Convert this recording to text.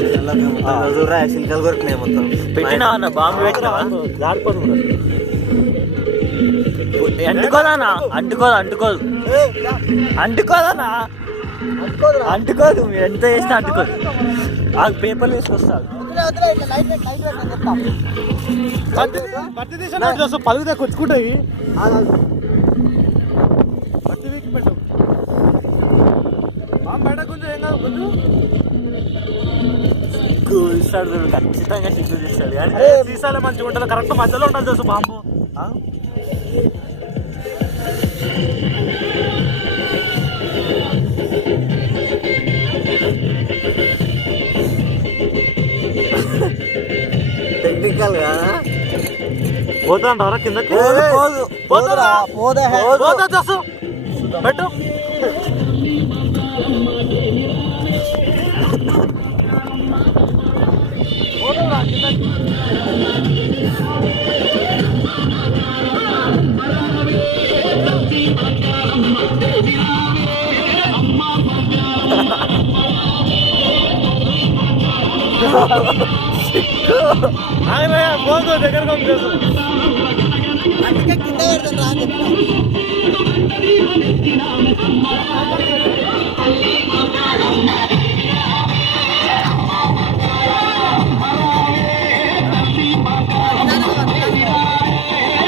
చిలకలు కొరికినాయి మొత్తం. పెట్టినా అన్న బాంబు పెట్టినా దాడిపోతుంది. అంటుకోదన్నా అంటుకోదు అంటుకోదు అంటుకోదన్నా అంటుకోదు. మీరు ఎంత చేసినా అంటుకోదు. ఆ పేపర్లు వేసుకొస్తారు. పలుగుతా కొచ్చుకుంటాయి. పత్తి వీకి పెట్టు బయట కొంచెం ఏం కాదు. కొంచెం సిగ్గు ఇస్తాడు, ఖచ్చితంగా సిగ్గు తీస్తాడు. కానీ సీసాలే మంచిగా ఉంటుంది. కరెక్ట్ మధ్యలో ఉంటుంది తెలుసు బాంబు. టెక్నికల్ గా పోతాంటారా కిందకి? పోదా పెట్టు. పోదు దగ్గర అందుకే కింద పెడతాను రా.